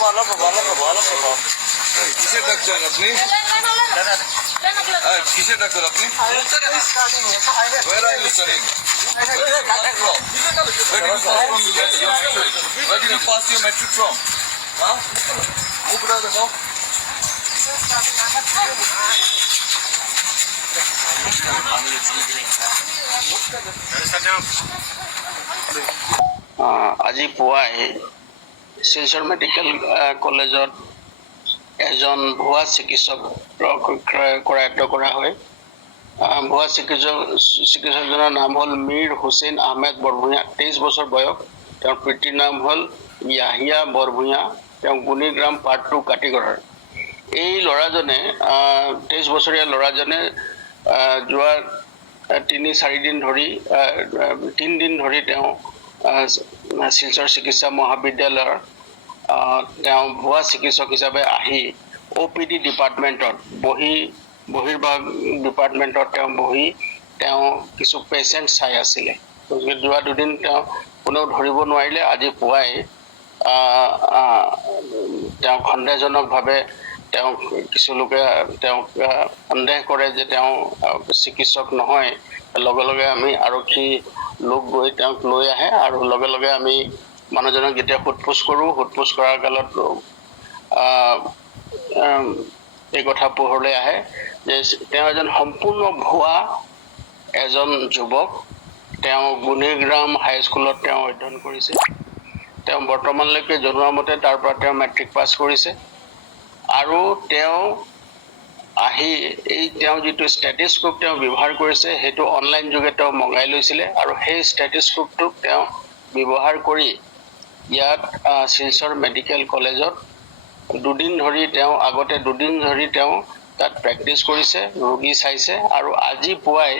ভালো ভালো ভালো ভালো কিসের ডাক্তার আপনি আহ, কিসের ডাক্তার আপনি Where are you studying? Where did you pass from? Where did you pass from your metric? Where did you pass your metric from? Huh? Move it out of the hall. আহ, আজি পুৱাই Silchar medical কলেজত এজন ভুৱা চিকিৎসক কৰায়ত্ব কৰা হয়। ভুৱা চিকিৎসক, চিকিৎসকজনৰ নাম হ'ল মীৰ হুছেইন আহমেদ বৰভূঞা। তেইছ বছৰ বয়স। তেওঁৰ পিতৃৰ নাম হ'ল য়াহিয়া বৰভূঞা। তেওঁ গুণিগ্ৰাম পাৰ্ট টু কাটিগড়ৰ। এই ল'ৰাজনে তেইছ বছৰীয়া ল'ৰাজনে যোৱা তিনি চাৰিদিন ধৰি তিনিদিন ধৰি তেওঁ শিলচৰ চিকিৎসা মহাবিদ্যালয়ৰ তেওঁ ভুৱা চিকিৎসক হিচাপে আহি অ' পি ডি ডিপাৰ্টমেণ্টত বহি বহিৰ্ভাগ ডিপাৰ্টমেণ্টত তেওঁ বহি তেওঁ কিছু পেচেণ্ট চাই আছিলে। গতিকে যোৱা দুদিন তেওঁ কোনেও ধৰিব নোৱাৰিলে, আজি পুৱাই তেওঁক সন্দেহজনকভাৱে তেওঁক কিছু লোকে তেওঁক সন্দেহ কৰে যে তেওঁ চিকিৎসক নহয়। লগে লগে আমি আৰক্ষী লোক গৈ তেওঁক লৈ আহে আৰু লগে লগে আমি মানুহজনক যেতিয়া সোধ পোছ কৰোঁ সোধ পোছ কৰাৰ কালত এই কথা পোহৰলৈ আহে যে তেওঁ এজন সম্পূৰ্ণ ভুৱা এজন যুৱক। তেওঁ গুণিগ্ৰাম হাইস্কুলত তেওঁ অধ্যয়ন কৰিছে। তেওঁ বৰ্তমানলৈকে জনোৱা মতে তাৰ পৰা তেওঁ মেট্ৰিক পাছ কৰিছে। আৰু তেওঁ আহি এই তেওঁ যিটো ষ্টেটিস্কোপ তেওঁ ব্যৱহাৰ কৰিছে সেইটো অনলাইন যোগে তেওঁ মগাই লৈছিলে আৰু সেই ষ্টেটিস্কোপটোক তেওঁ ব্যৱহাৰ কৰি ইয়াত শিলচৰ মেডিকেল কলেজত দুদিন ধৰি তেওঁ আগতে দুদিন ধৰি তেওঁ তাত প্ৰেক্টিচ কৰিছে ৰোগী চাইছে আৰু আজি পুৱাই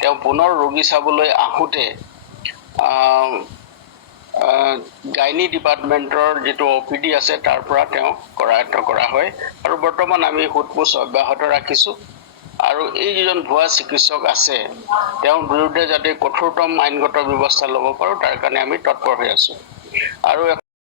তেওঁ পুনৰ ৰোগী চাবলৈ আহোঁতে আহ, আহ, গাইনী ডিপাৰ্টমেণ্টৰ যিটো অ' পি ডি আছে তাৰ পৰা তেওঁ কৰায়ত্ব কৰা হয়। আৰু বৰ্তমান আমি সোধ পোছ অব্যাহত ৰাখিছোঁ। আৰু এই যিজন ভুৱা চিকিৎসক আছে তেওঁৰ বিৰুদ্ধে যাতে কঠোৰতম আইনগত ব্যৱস্থা ল'ব পাৰোঁ তাৰ কাৰণে আমি তৎপৰ হৈ আছোঁ। আৰু